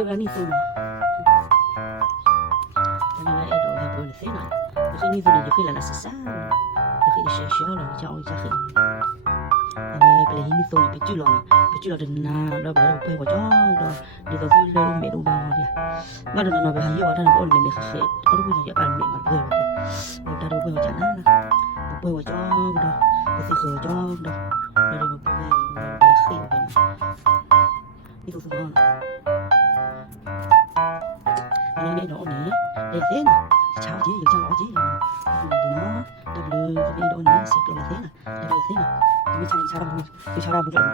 对吧？你走嘛。那个爱豆还不能飞呢，有些你走你就回来了是啥？你可以学校了，叫我一下很。本来你走你不去了呢，不去了真呐，那不陪我叫的，你走走了没路吧的，我这那边还有啊，但是我里面没黑，我都不想办没嘛，对不对？我这都不要讲那了，我陪我叫的，我是喝叫的，那就不会我黑我。你做什么？你老你，你谁呢？超级有超老级有，你呢？对不对？这边老你谁做的谁呢？对不对谁呢？你超大就超大不准嘛。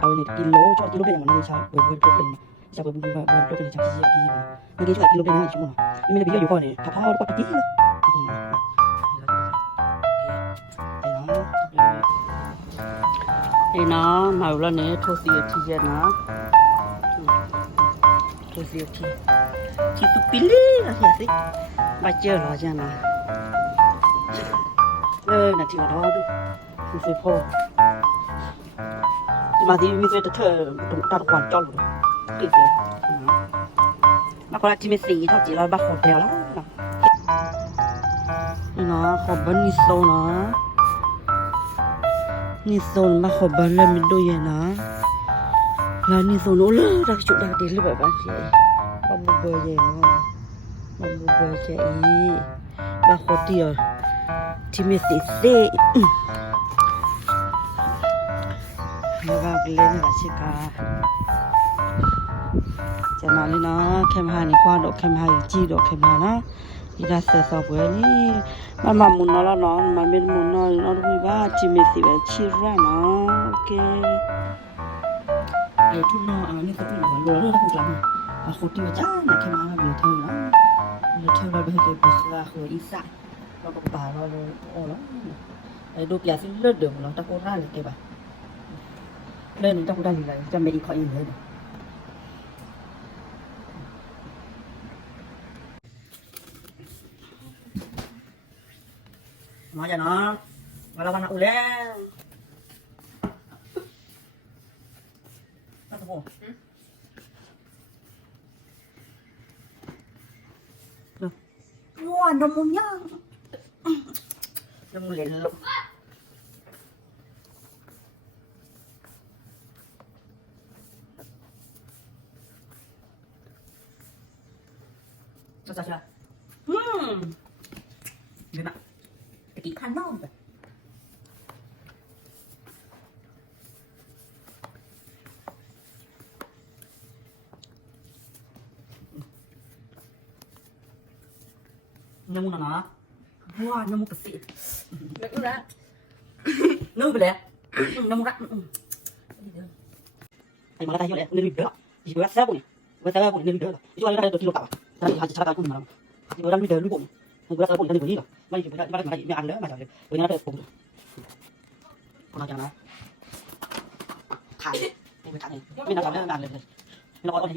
เอาเนี่ยกิโลจอดกิโลเป็นอย่างนั้นเลยช้าเว้ยเป็นมาช้าเว้ยเป็นว่าเป็นช้าพี่มันกินช่วยกิโลเป็นอย่างนั้นใช่ไหมนี่มันเป็นอยู่ก่อนเนี่ยถ้าพ่อก็ตีเลยนี่นะมาแล้วเนี่ยโทรศัพท์ที่เจนะโทรศัพท์ที่ตุปิลี่นะที่สิมาเจอแล้วจ้ะนะนาทีละดูสิพ่อมาที่มีเสื้อเธอตรงตาตะวันจ้องกินเยอะมาคนละที่มีสีเท่าจีเราบ้าขอเดียวแล้วนี่นะขอบันนิโซนะนิโซนมาขอบันเลยมันดูเย็นนะแล้วนิโซนโอ้เลยเราจุดดาวดีหรือแบบนั้นสิบัมบูเบอร์เย็นนะบัมบูเบอร์เย็นมาขอเดียวที่มีสีเซ่내가 글래는 같이가 자나리나 캠하니 과도 캠하이 지도 캠하나 이라서서 보니 마마 문나라 넌 마면 문나 너도 봐 지메시베 치라나 오케이ทุนนอนี่ก็เป็นหัวเรือเรื่องของเราคนที่มาจ้างนะแค่มาเรือเท่านั้นเรือเท่าเราไปให้เก็บราคาคืออีสานเราก็ป่าเราเลยโอ้แล้วไอ้ดูเปียสิเลือดเดือดเราตะโกนร่าเลยเก็บไปเล่นต้องได้ยังไงจะไม่อีกข้ออินเลยมาจ้ะเนาะมาแล้ววันอุ่นแล้วโอ้โหว้าวน้ำมันย่างน้ำมันเล่นลูกจ้าเดี๋ยวนะไปกินข้าวนอกไปน้ำมันนะว้าน้ำมันกระสีนึกแล้วนึกไปแล้วน้ำมันละไอ้มาตายเยอะเลยนึกเยอะอีกว่าเซ่บเนี่ยว่าเซ่บเนี่ยนึกเยอะอีกว่าเราได้ตัวที่เราเก่าtadi haji cara aku malam. Di orang video dulu pun. Gua rasa pun tadi bunyi lah. Mari kita mari ni anda macam ni. Bunyi ada pun. Kau jangan. Thai. Ni bertanya. Ni nak apa nak le. Ni nak apa ni